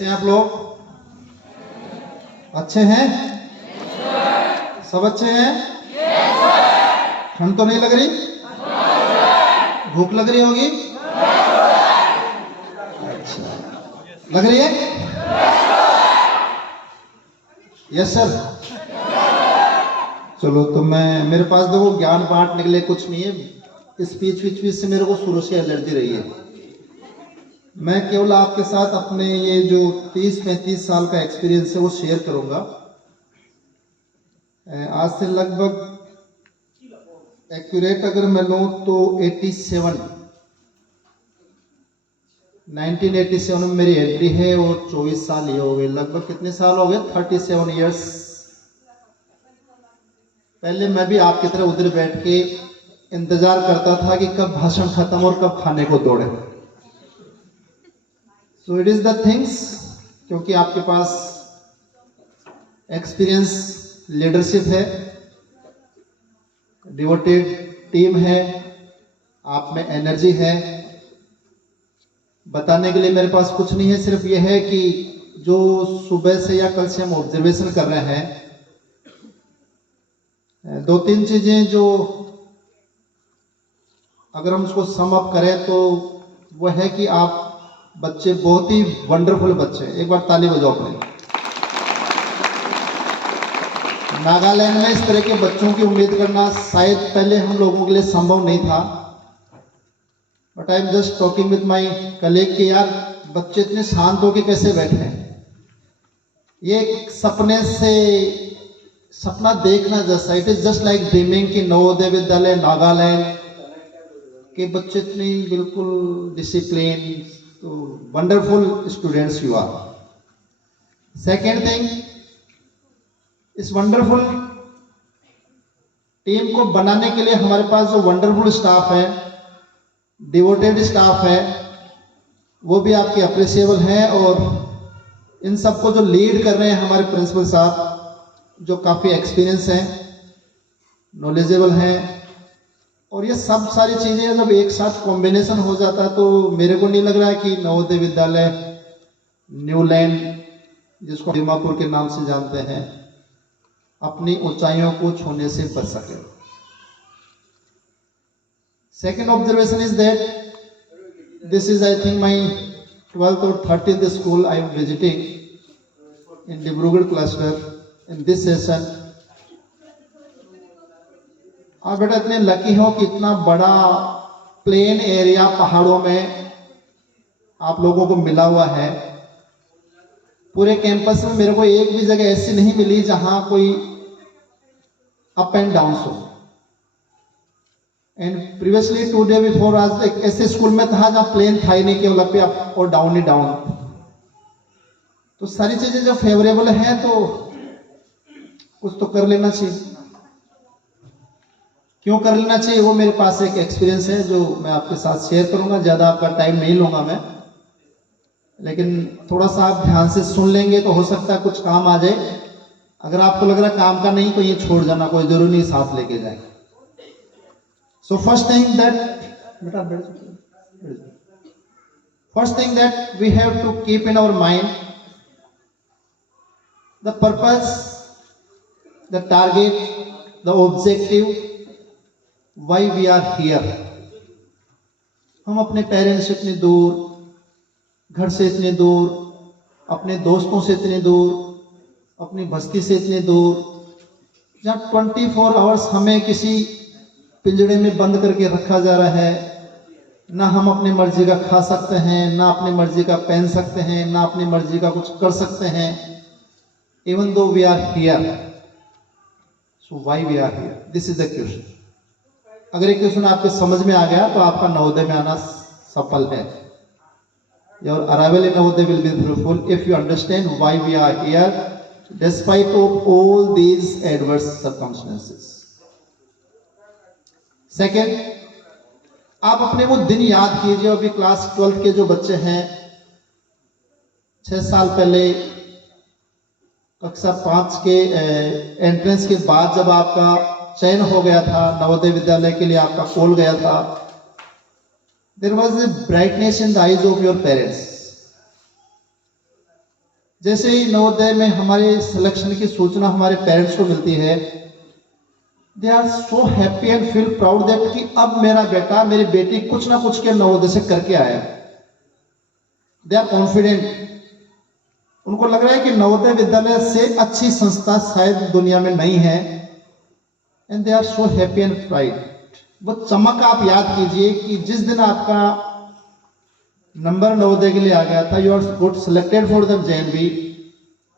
कैसे हैं आप लोग? अच्छे हैं? सब अच्छे हैं? ठंड तो नहीं लग रही? भूख लग रही होगी? अच्छा, लग रही है? Yes sir. चलो, तो मेरे पास देखो ज्ञान बांटने के लिए कुछ नहीं है। स्पीच से मेरे को शुरू से एलर्जी रही है। मैं केवल आपके साथ अपने ये जो 30-35 साल का एक्सपीरियंस है वो शेयर करूंगा। आज से लगभग एक्यूरेट अगर मैं लूं तो 1987 में मेरी एंट्री है और 24 साल ये हो गए। लगभग कितने साल हो गए? 37 इयर्स। पहले मैं भी आपकी तरह उधर बैठ के इंतजार करता था कि कब भाषण खत्म और कब खाने को दौड़े। So it is the things, क्योंकि आपके पास एक्सपीरियंस लीडरशिप है, डिवोटेड टीम है, आप में एनर्जी है। बताने के लिए मेरे पास कुछ नहीं है, सिर्फ यह है कि जो सुबह से या कल से हम ऑब्जर्वेशन कर रहे हैं, 2-3 चीजें जो अगर हम उसको सम अप करें तो वह है कि आप बच्चे बहुत ही वंडरफुल बच्चे हैं। एक बार ताली बजाओ अपने। नागालैंड में इस तरह के बच्चों की उम्मीद करना शायद पहले हम लोगों के लिए संभव नहीं था। But I am just talking with my colleague कि यार बच्चे इतने शांत होकर कैसे बैठे हैं। ये सपने से सपना देखना जैसा, it is just like dreaming कि नवोदय विद्यालय नागालैंड के बच्चे इतने बिल्कुल डिसिप्लिन, तो wonderful students you are. Second thing, इस वंडरफुल टीम को बनाने के लिए हमारे पास जो वंडरफुल स्टाफ है, डिवोटेड स्टाफ है, वो भी आपके अप्रिशिएबल है। और इन सबको जो लीड कर रहे हैं हमारे प्रिंसिपल साहब, जो काफ़ी एक्सपीरियंस हैं, नॉलेजेबल हैं। और ये सब सारी चीज़ें जब एक साथ कॉम्बिनेशन हो जाता है तो मेरे को नहीं लग रहा है कि नवोदय विद्यालय न्यूलैंड, जिसको दीमापुर के नाम से जानते हैं, अपनी ऊंचाइयों को छूने से बच सके। Second observation is that this is I think my 12th और 13th school I am visiting in Dibrugarh cluster in this session. आप बेटा इतने लकी हो कि इतना बड़ा प्लेन एरिया पहाड़ों में आप लोगों को मिला हुआ है। पूरे कैंपस में मेरे को एक भी जगह ऐसी नहीं मिली जहां कोई अप एंड डाउन हो। एंड प्रीवियसली 2 डे बिफोर आज एक ऐसे स्कूल में था जहां प्लेन था ही नहीं, केवल अप अप और डाउन ही डाउन। तो सारी चीजें जब फेवरेबल हैं तो कुछ तो कर लेना चाहिए। क्यों कर लेना चाहिए, वो मेरे पास एक एक्सपीरियंस है जो मैं आपके साथ शेयर करूंगा। ज़्यादा आपका टाइम नहीं लूंगा मैं, लेकिन थोड़ा सा आप ध्यान से सुन लेंगे तो हो सकता है कुछ काम आ जाए। अगर आपको लग रहा है काम का नहीं तो ये छोड़ जाना, कोई जरूरी नहीं, साथ लेके जाए। So first thing that we have to keep in our mind the purpose, the target, the objective, why we are here. हम अपने पेरेंट्स से इतने दूर, घर से इतने दूर, अपने दोस्तों से इतने दूर, अपनी बस्ती से इतने दूर, जहाँ 24 आवर्स हमें किसी पिंजड़े में बंद करके रखा जा रहा है। ना हम अपनी मर्जी का खा सकते हैं, ना अपनी मर्जी का पहन सकते हैं, ना अपनी मर्जी का कुछ कर सकते हैं। Even though we are here, so why we are here, this is the question. अगर ये क्वेश्चन आपके समझ में आ गया तो आपका नवोदय में आना सफल है। Your arrival in Navodaya will be fruitful if you understand why we are here despite of all these adverse circumstances. Second, आप अपने वो दिन याद कीजिए। अभी क्लास 12 के जो बच्चे हैं, 6 साल पहले कक्षा 5 के एंट्रेंस के बाद जब आपका चयन हो गया था, नवोदय विद्यालय के लिए आपका कॉल गया था, there was a brightness in the eyes of your parents. जैसे ही नवोदय में हमारे सिलेक्शन की सूचना हमारे पेरेंट्स को मिलती है, they are so happy and feel proud that कि अब मेरा बेटा मेरी बेटी कुछ ना कुछ के नवोदय से करके आया। दे आर कॉन्फिडेंट, उनको लग रहा है कि नवोदय विद्यालय से अच्छी संस्था शायद दुनिया में नहीं है, and they are so happy and pride. वो चमक आप याद कीजिए कि जिस दिन आपका नंबर नवोदय के लिए आ गया था, you are got selected for the JNV,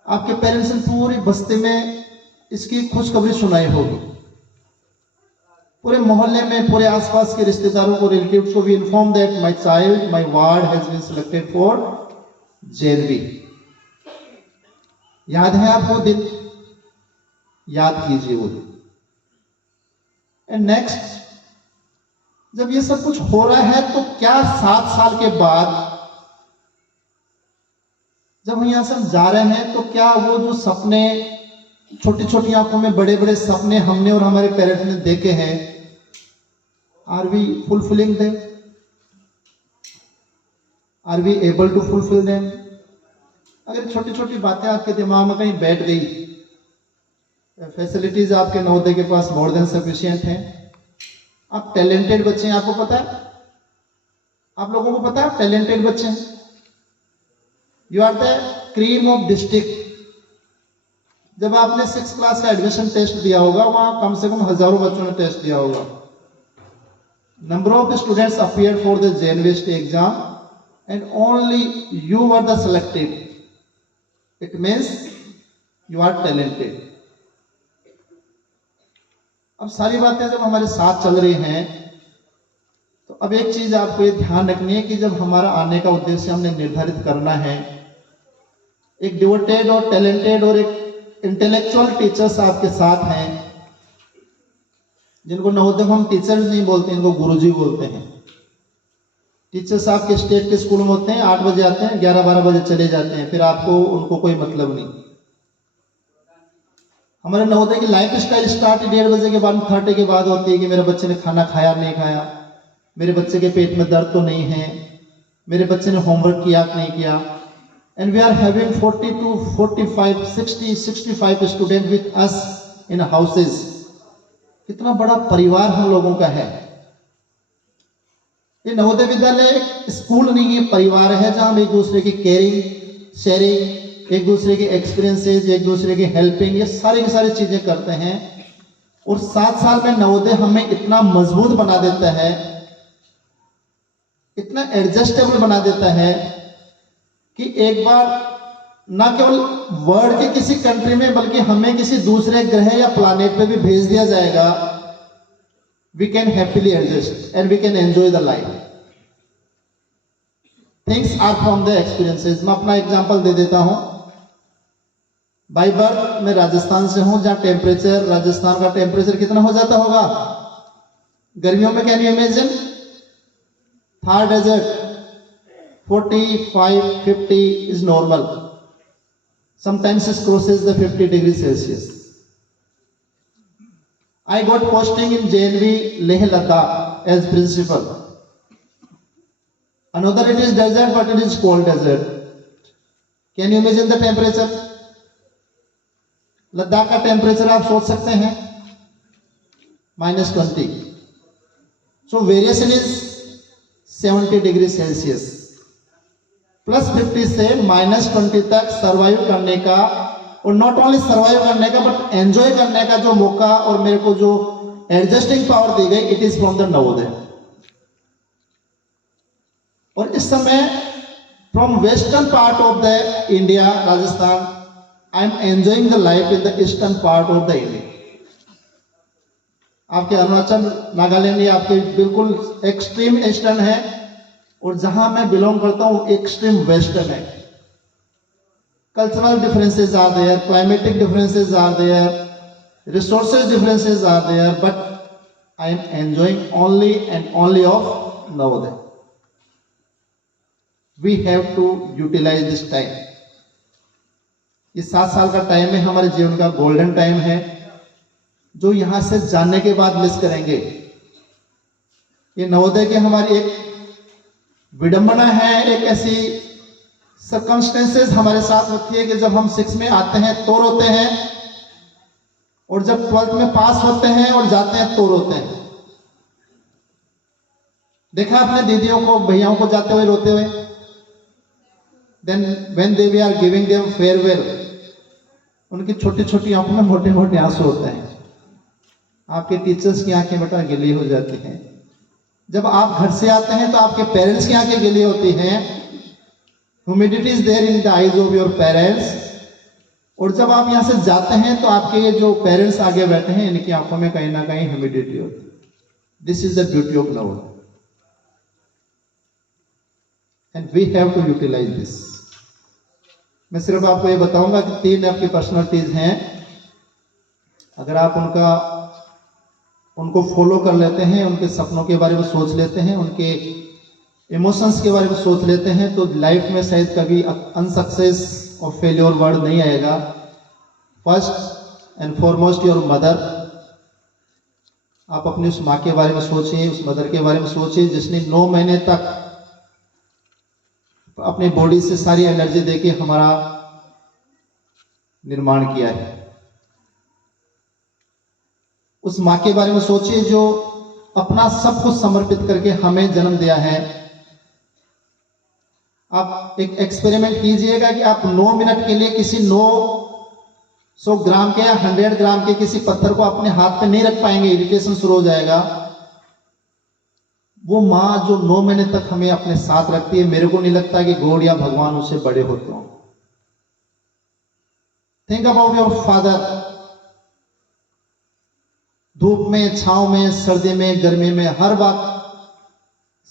आपके पेरेंट्स ने पूरी बस्ती में इसकी खुशखबरी सुनाई होगी, पूरे मोहल्ले में, पूरे आसपास के रिश्तेदारों को, रिलेटिव्स को भी inform that my child, my ward has been selected for JNV। याद है आपको दिन? याद कीजिए वो दिन। एंड नेक्स्ट, जब ये सब कुछ हो रहा है तो क्या 7 साल के बाद जब हम यहां से हम जा रहे हैं तो क्या वो जो सपने, छोटी छोटी आंखों में बड़े बड़े सपने हमने और हमारे पेरेंट्स ने देखे हैं, are we fulfilling them? Are we able to fulfil them? अगर छोटी छोटी बातें आपके दिमाग में कहीं बैठ गई, फैसिलिटीज आपके नवोदय के पास मोर देन सफिशिएंट हैं, आप टैलेंटेड बच्चे हैं, आपको पता है, आप लोगों को पता है टैलेंटेड बच्चे हैं, you are the cream of district. जब आपने 6th क्लास का एडमिशन टेस्ट दिया होगा, वहां कम से कम हजारों बच्चों ने टेस्ट दिया होगा। Number of students appeared for the JNV exam and only you were the selected, it means you are talented. अब सारी बातें जब हमारे साथ चल रही हैं तो अब एक चीज आपको ये ध्यान रखनी है कि जब हमारा आने का उद्देश्य हमने निर्धारित करना है, एक डिवोटेड और टैलेंटेड और एक इंटेलेक्चुअल टीचर्स आपके साथ हैं, जिनको नवोदय हम टीचर्स नहीं बोलते, इनको गुरुजी बोलते हैं। टीचर्स आपके स्टेट के स्कूल में होते हैं, 8 बजे आते हैं, 11-12 बजे चले जाते हैं, फिर आपको उनको कोई मतलब नहीं। हमारे नवोदय की लाइफ स्टाइल स्टार्ट 1:30 बजे के बाद, 30 के बाद होती है कि मेरे बच्चे ने खाना खाया नहीं खाया, मेरे बच्चे के पेट में दर्द तो नहीं है, मेरे बच्चे ने होमवर्क किया नहीं किया। And we are having 40 to 45, 60, 65 student with us in houses. कितना बड़ा परिवार हम लोगों का है। ये नवोदय विद्यालय एक स्कूल नहीं है, परिवार है, जहां हम एक दूसरे की केयरिंग, शेयरिंग, एक दूसरे के एक्सपीरियंसेस, एक दूसरे की हेल्पिंग, ये सारी की सारी चीजें करते हैं। और 7 साल में नवोदय हमें इतना मजबूत बना देता है, इतना एडजस्टेबल बना देता है कि एक बार ना केवल वर्ल्ड के किसी कंट्री में, बल्कि हमें किसी दूसरे ग्रह या प्लैनेट पे भी भेज दिया जाएगा, we can happily adjust and we can enjoy the life. Things are from the experiences. मैं अपना एग्जांपल दे देता हूं। बाय बर्थ मैं राजस्थान से हूं, जहां टेम्परेचर, राजस्थान का टेम्परेचर कितना हो जाता होगा गर्मियों में? Can you imagine? Thar desert 45, 50 is normal. Sometimes it crosses the 50 degrees Celsius. I got posting in JNV Leh Ladakh as principal. Another it is desert, but it is cold desert. Can you imagine the temperature? Ladakh का temperature आप सोच सकते हैं, -20. So variation is 70 degree Celsius. +50 से -20 तक survive करने का, और नॉट ओनली सर्वाइव करने का बट एंजॉय करने का जो मौका और मेरे को जो एडजस्टिंग पावर दी गई, it is from the Navodaya. और इस समय from western part of the India, Rajasthan, I am enjoying the life in the eastern part of the India. आपके अरुणाचल, नागालैंड ये आपके बिल्कुल एक्सट्रीम ईस्टर्न है, और जहां मैं बिलोंग करता हूं एक्सट्रीम वेस्टर्न है। Cultural differences are there, climatic differences are there, resources differences are there, but I am enjoying only and only of Navodaya. We have to utilise this time. ये 7 साल का टाइम है, हमारे जीवन का गोल्डन टाइम है, जो यहां से जाने के बाद मिस करेंगे। ये नवोदय की हमारी एक विडंबना है, एक ऐसी सर्कमस्टेंसेस हमारे साथ होती है कि जब हम 6 में आते हैं तो रोते हैं, और जब 12th में पास होते हैं और जाते हैं तो रोते हैं। देखा अपने दीदियों को, भैयाओं को जाते हुए रोते हुए। Then when they we are giving them farewell, उनकी छोटी छोटी आंखों में मोटे मोटे आंसू होते हैं। आपके टीचर्स की आंखें बेटा गिली हो जाती हैं। जब आप घर से आते हैं तो आपके पेरेंट्स की आंखें गिली होती हैं। Humidity is there in the eyes of your parents. और जब आप यहां से जाते हैं तो आपके ये जो पेरेंट्स आगे बैठे हैं, इनकी आंखों में कहीं ना कहीं ह्यूमिडिटी होती है। This is the beauty of love, and we have to utilise this. मैं सिर्फ आपको ये बताऊंगा कि 3 आपकी पर्सनालिटीज हैं। अगर आप उनको फॉलो कर लेते हैं, उनके सपनों के बारे में सोच लेते हैं, उनके इमोशंस के बारे में सोच लेते हैं, तो लाइफ में शायद कभी अनसक्सेस और फेल्योर वर्ड नहीं आएगा। First and foremost your mother. आप अपनी उस माँ के बारे में सोचिए, उस मदर के बारे में सोचिए जिसने 9 महीने तक अपने बॉडी से सारी एनर्जी देके हमारा निर्माण किया है। उस माँ के बारे में सोचिए जो अपना सब कुछ समर्पित करके हमें जन्म दिया है। आप एक एक्सपेरिमेंट कीजिएगा कि आप 9 मिनट के लिए किसी 900 ग्राम के या 100 ग्राम के किसी पत्थर को अपने हाथ पे नहीं रख पाएंगे, इरिटेशन शुरू हो जाएगा। वो माँ जो 9 महीने तक हमें अपने साथ रखती है, मेरे को नहीं लगता कि गॉड या भगवान उससे बड़े होते हों। Think about your father. धूप में, छांव में, सर्दी में, गर्मी में, हर बात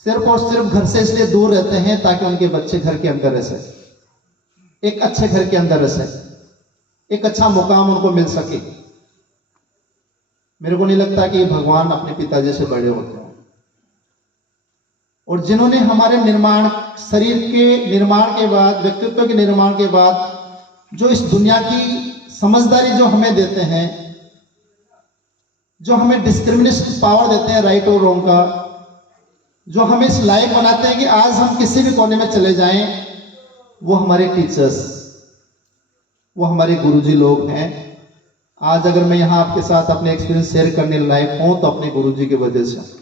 सिर्फ और सिर्फ घर से इसलिए दूर रहते हैं ताकि उनके बच्चे घर के अंदर रह सके, एक अच्छे घर के अंदर रह सके, एक अच्छा मुकाम उनको मिल सके। मेरे को नहीं लगता कि भगवान अपने पिताजी से बड़े होते हैं। और जिन्होंने हमारे निर्माण, शरीर के निर्माण के बाद, व्यक्तित्व के निर्माण के बाद जो इस दुनिया की समझदारी जो हमें देते हैं, जो हमें डिस्क्रिमिनेशन पावर देते हैं राइट और रॉन्ग का, जो हमें इस लायक बनाते हैं कि आज हम किसी भी कोने में चले जाएं, वो हमारे टीचर्स, वो हमारे गुरुजी लोग हैं। आज अगर मैं यहाँ आपके साथ अपने एक्सपीरियंस शेयर करने लायक हूँ तो अपने गुरुजी की वजह से।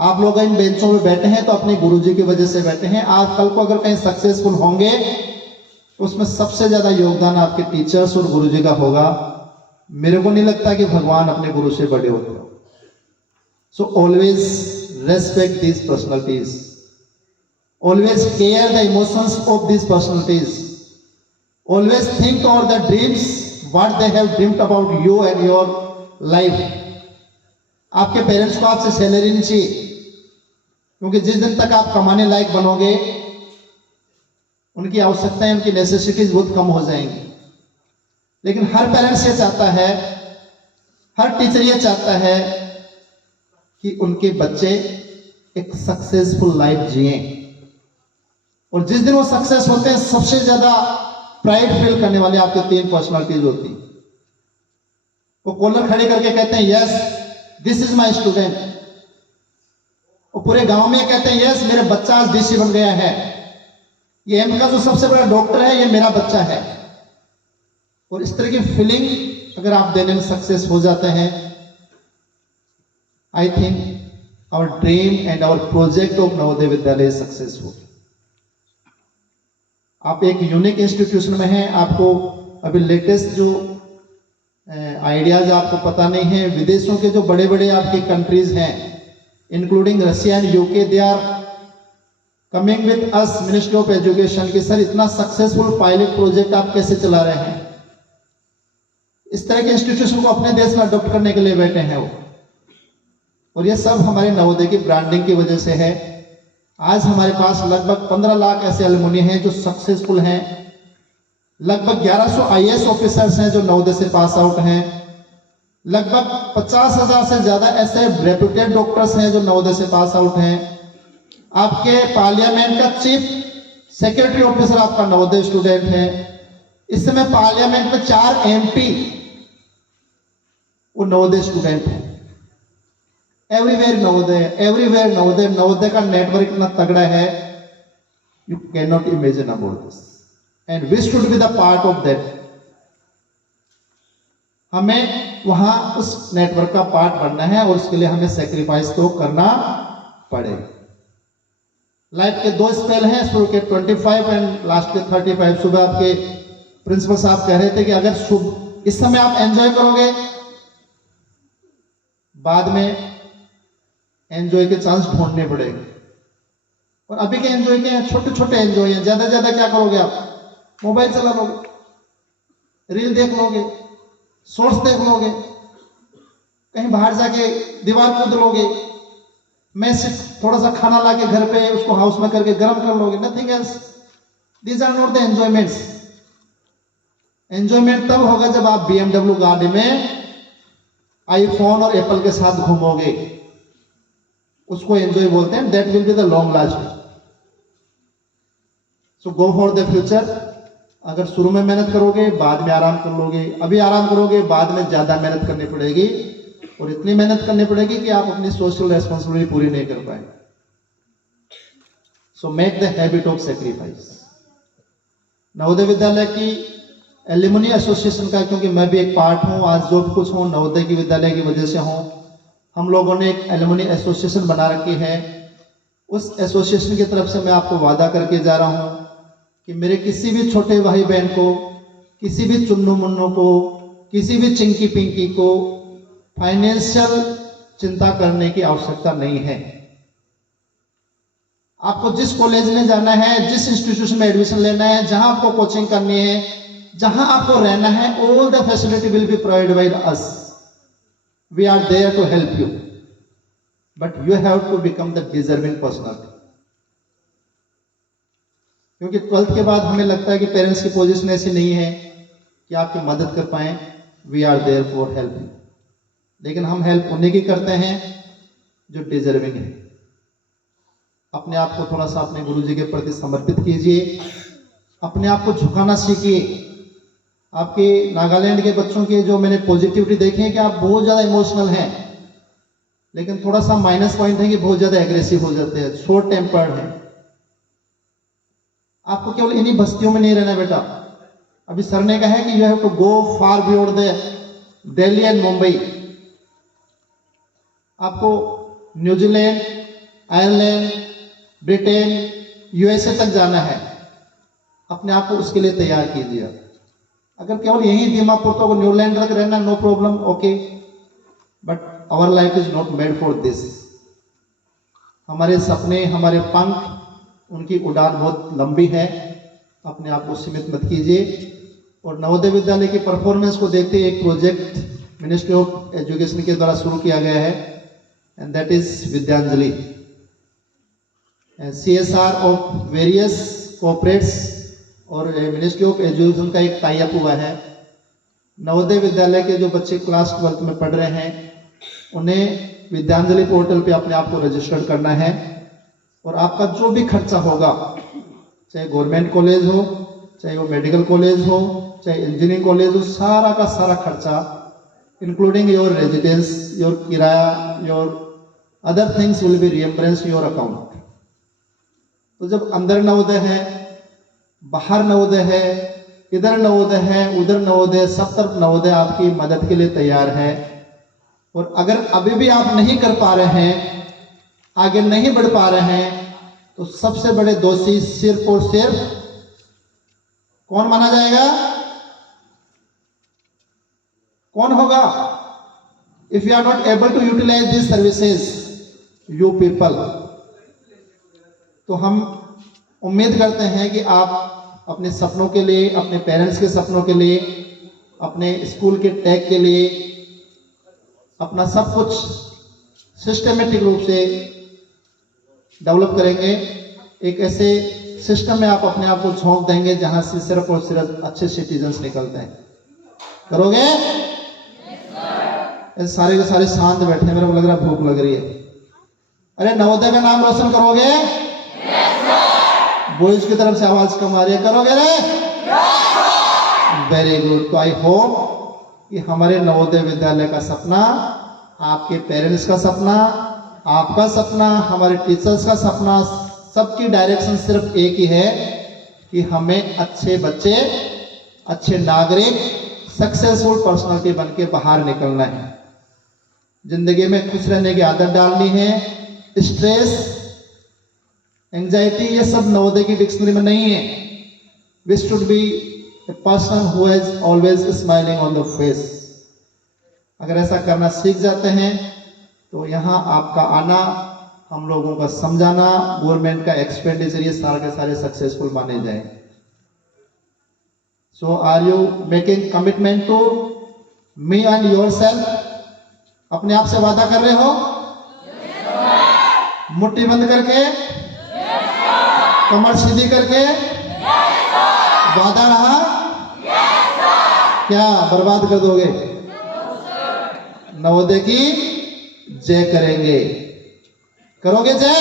आप लोग इन बेंचों में बैठे हैं तो अपने गुरुजी की वजह से बैठे हैं। आज कल को अगर कहीं सक्सेसफुल होंगे तो उसमें सबसे ज्यादा योगदान आपके टीचर्स और गुरुजी का होगा। मेरे को नहीं लगता कि भगवान अपने गुरु से बड़े होते हो। So always respect these personalities, always care the emotions of these personalities, always think over the dreams what they have dreamed about you and your life. आपके पेरेंट्स को आपसे सैलरी नहीं चाहिए, क्योंकि जिस दिन तक आप कमाने लायक बनोगे उनकी आवश्यकताएं, उनकी नेसेसिटीज बहुत कम हो जाएंगी। लेकिन हर पेरेंट्स ये चाहता है, हर टीचर ये चाहता है कि उनके बच्चे एक सक्सेसफुल लाइफ जिएं। और जिस दिन वो सक्सेस होते हैं, सबसे ज्यादा प्राइड फील करने वाले आपके 3 पर्सनालिटीज होती हैं। वो कॉलर खड़े करके कहते हैं yes this is my student, और पूरे गांव में कहते हैं यस मेरा बच्चा आज डीसी बन गया है, ये एम का जो सबसे बड़ा डॉक्टर है ये मेरा बच्चा है। और इस तरह की फीलिंग अगर आप देने में सक्सेस हो जाते हैं, I think our dream and our project of Navodaya Vidyalaya is successful. आप एक यूनिक इंस्टीट्यूशन में हैं, आपको अभी लेटेस्ट जो आइडियाज आपको पता नहीं है। विदेशों के जो बड़े बड़े आपके कंट्रीज हैं, including Russia and UK, they are coming with us ministry of education कि सर इतना सक्सेसफुल पायलट प्रोजेक्ट आप कैसे चला रहे हैं। इस तरह के इंस्टीट्यूशन को अपने देश में अडॉप्ट करने के लिए बैठे हैं वो। और ये सब हमारे नवोदय की ब्रांडिंग की वजह से है। आज हमारे पास लगभग 15 लाख ऐसे अलुमनी हैं जो सक्सेसफुल हैं। लगभग 1100 आईएएस ऑफिसर्स हैं जो नवोदय से पास आउट हैं। लगभग 50,000 से ज्यादा ऐसे रेप्यूटेड डॉक्टर्स हैं जो नवोदय से पास आउट हैं। आपके पार्लियामेंट का चीफ सेक्रेटरी ऑफिसर आपका नवोदय स्टूडेंट है। इस समय पार्लियामेंट में 4 एमपी वो नवोदय स्टूडेंट है। Everywhere Navodaya, everywhere Navodaya. नवोदय का नेटवर्क इतना तगड़ा है You cannot imagine about this. And we should be the part of that. हमें वहां उस नेटवर्क का पार्ट बनना है और उसके लिए हमें सेक्रीफाइस तो करना पड़ेगा। लाइफ के दो स्पेल हैं, शुरू के 25 एंड लास्ट के 35। सुबह आपके प्रिंसिपल साहब कह रहे थे कि अगर इस समय आप एंजॉय करोगे, बाद में एंजॉय के चांस ढूंढने पड़ेंगे। और अभी के एंजॉय के हैं छोटे छोटे एंजॉय हैं। ज्यादा ज्यादा क्या करोगे आप? मोबाइल चला लोगे, रील देख लोगे, शॉर्ट्स देख लोगे, कहीं बाहर जाके दीवार कूद लोगे, मैं सिर्फ थोड़ा सा खाना लाके घर पे उसको हाउस में करके गर्म कर लोगे, nothing else. These are not the enjoyments. Enjoyment तब होगा जब आप BMW गाड़ी में आईफोन और एप्पल के साथ घूमोगे, उसको एंजॉय बोलते हैं। That will be the long lasting. So go for the future. अगर शुरू में मेहनत करोगे, बाद में आराम कर लोगे। अभी आराम करोगे, बाद में ज्यादा मेहनत करनी पड़ेगी, और इतनी मेहनत करनी पड़ेगी कि आप अपनी सोशल रेस्पॉन्सिबिलिटी पूरी नहीं कर पाए। So make the habit of sacrifice. Navodaya Vidyalaya की एल्यूमिनी एसोसिएशन का, क्योंकि मैं भी एक पार्ट हूं, आज जो कुछ हूं नवोदय की विद्यालय की वजह से हूं। हम लोगों ने एक एल्यूमिनी एसोसिएशन बना रखी है। उस एसोसिएशन की तरफ से मैं आपको वादा करके जा रहा हूं कि मेरे किसी भी छोटे भाई बहन को, किसी भी चुन्नू मुन्नू को, किसी भी चिंकी पिंकी को फाइनेंशियल चिंता करने की आवश्यकता नहीं है। आपको जिस कॉलेज में जाना है, जिस इंस्टीट्यूशन में एडमिशन लेना है, जहां आपको कोचिंग करनी है, जहां आपको रहना है, all the facility will be provided by us. We are there to help you, but you have to become the deserving personality. क्योंकि 12th के बाद हमें लगता है कि पेरेंट्स की पोजीशन ऐसी नहीं है कि आपकी मदद कर पाए। We are there for help you, लेकिन हम हेल्प उन्हीं की करते हैं जो डिजर्विंग है। अपने आप को थोड़ा सा अपने गुरुजी के प्रति समर्पित कीजिए, अपने आप को झुकाना सीखिए। आपके नागालैंड के बच्चों के जो मैंने पॉजिटिविटी देखे हैं कि आप बहुत ज्यादा इमोशनल हैं, लेकिन थोड़ा सा माइनस पॉइंट है कि बहुत ज्यादा एग्रेसिव हो जाते हैं, शॉर्ट टेम्पर्ड है। आपको केवल इन्हीं बस्तियों में नहीं रहना बेटा। अभी सर ने कहा है कि you have to go far beyond the Delhi and Mumbai. आपको न्यूजीलैंड, आयरलैंड, ब्रिटेन, USA तक जाना है। अपने आप को उसके लिए तैयार कीजिए। अगर केवल यही दीमापुर तो न्यूजीलैंड तक रहना, no problem, okay, but our life is not made for this. हमारे सपने, हमारे पंख, उनकी उड़ान बहुत लंबी है। अपने आप को सीमित मत कीजिए। और नवोदय विद्यालय की परफॉर्मेंस को देखते हुए एक प्रोजेक्ट मिनिस्ट्री ऑफ एजुकेशन के द्वारा शुरू किया गया है, and that is Vidyanjali. CSR of various corporates और मिनिस्ट्री ऑफ एजुकेशन का एक टाई अप हुआ है। नवोदय विद्यालय के जो बच्चे क्लास 12th में पढ़ रहे हैं, उन्हें विद्यांजलि पोर्टल पे अपने आप को रजिस्टर करना है, और आपका जो भी खर्चा होगा, चाहे गवर्नमेंट कॉलेज हो, चाहे वो मेडिकल कॉलेज हो, चाहे इंजीनियरिंग कॉलेज हो, सारा का सारा खर्चा इंक्लूडिंग योर रेजिडेंस, योर किराया, your other things will be reimbursed your account. तो जब अंदर नवोदय है, बाहर नवोदय है, इधर नवोदय है, उधर नवोदय, सब तरफ नवोदय आपकी मदद के लिए तैयार है। और अगर अभी भी आप नहीं कर पा रहे हैं, आगे नहीं बढ़ पा रहे हैं, तो सबसे बड़े दोषी सिर्फ और सिर्फ कौन माना जाएगा? कौन होगा? If you are not able to utilise this services, you people. तो हम उम्मीद करते हैं कि आप अपने सपनों के लिए, अपने पेरेंट्स के सपनों के लिए, अपने स्कूल के टैग के लिए अपना सब कुछ सिस्टमेटिक रूप से डेवलप करेंगे। एक ऐसे सिस्टम में आप अपने आप को झोंक देंगे जहां से सिर्फ और सिर्फ अच्छे सिटीजन्स निकलते हैं। करोगे? सारे के सारे शांत बैठे हैं, मेरे को लग रहा है भूख लग रही है। अरे नवोदय का नाम रोशन करोगे? बॉयज की तरफ से आवाज कम आ रही है, करोगे रे? Very good. तो आई होप कि हमारे नवोदय विद्यालय का सपना, आपके पेरेंट्स का सपना, आपका सपना, हमारे टीचर्स का सपना, सबकी डायरेक्शन सिर्फ एक ही है कि हमें अच्छे बच्चे, अच्छे नागरिक, सक्सेसफुल पर्सनालिटी बन के बाहर निकलना है। जिंदगी में खुश रहने की आदत डालनी है। स्ट्रेस, एंजाइटी, ये सब नवोदय की डिक्शनरी में नहीं है। We should be a person who is always smiling on the face. अगर ऐसा करना सीख जाते हैं तो यहाँ आपका आना, हम लोगों का समझाना, गवर्नमेंट का एक्सपेंडिचर, ये सारे के सारे सक्सेसफुल माने जाएंगे। So are you making commitment to me and yourself? अपने आप से वादा कर रहे हो? मुट्ठी बंद करके, कमर सीधी करके, वादा रहा? क्या बर्बाद कर दोगे? नवोदय की जय करेंगे। करोगे जय?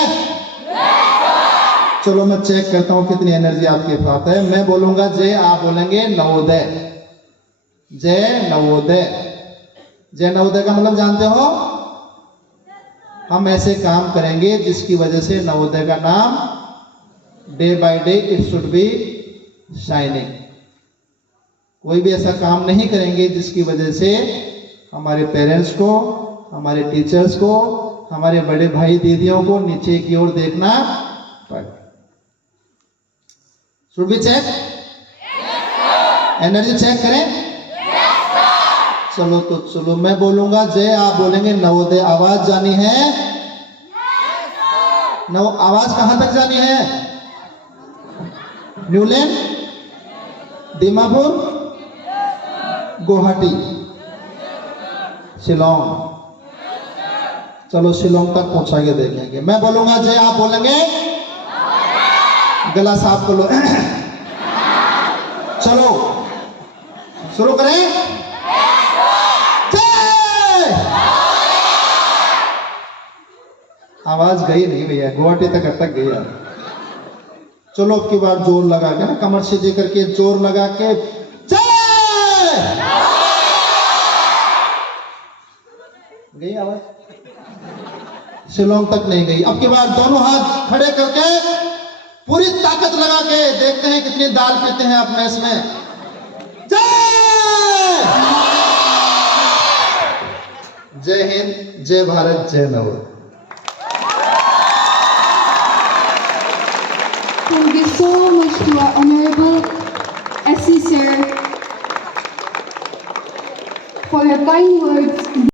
चलो मैं चेक करता हूं कितनी एनर्जी आपके पास है। मैं बोलूंगा जय, आप बोलेंगे नवोदय। जय नवोदय। जय नवोदय का मतलब जानते हो? हम ऐसे काम करेंगे जिसकी वजह से नवोदय का नाम day by day it should be shining. कोई भी ऐसा काम नहीं करेंगे जिसकी वजह से हमारे पेरेंट्स को, हमारे टीचर्स को, हमारे बड़े भाई दीदियों को नीचे की ओर देखना पड़े। Should be check? Energy check करें? चलो तो चलो, मैं बोलूंगा जय, आप बोलेंगे नवोदय। आवाज जानी है? आवाज कहां तक जानी है? न्यूलैंड, दीमापुर, गुवाहाटी, शिलोंग। चलो शिलोंग तक पहुंचा के देखेंगे। मैं बोलूंगा जय, आप बोलेंगे? गला साफ कर लो। चलो शुरू करें। जय। आवाज गई नहीं भैया, गुवाहाटी तक अटक गई यार। चलो अब की बार जोर लगा के ना, कमर सीधी करके जोर लगा के जय। गई आवाज? शिलोंग तक नहीं गई। अब की बार दोनों हाथ खड़े करके पूरी ताकत लगा के देखते हैं कितनी दाल पीते हैं आप मैस में। जय। जय हिंद, जय भारत, जय Navodaya. Thank you so much to our Honorable SC Sir for your kind words.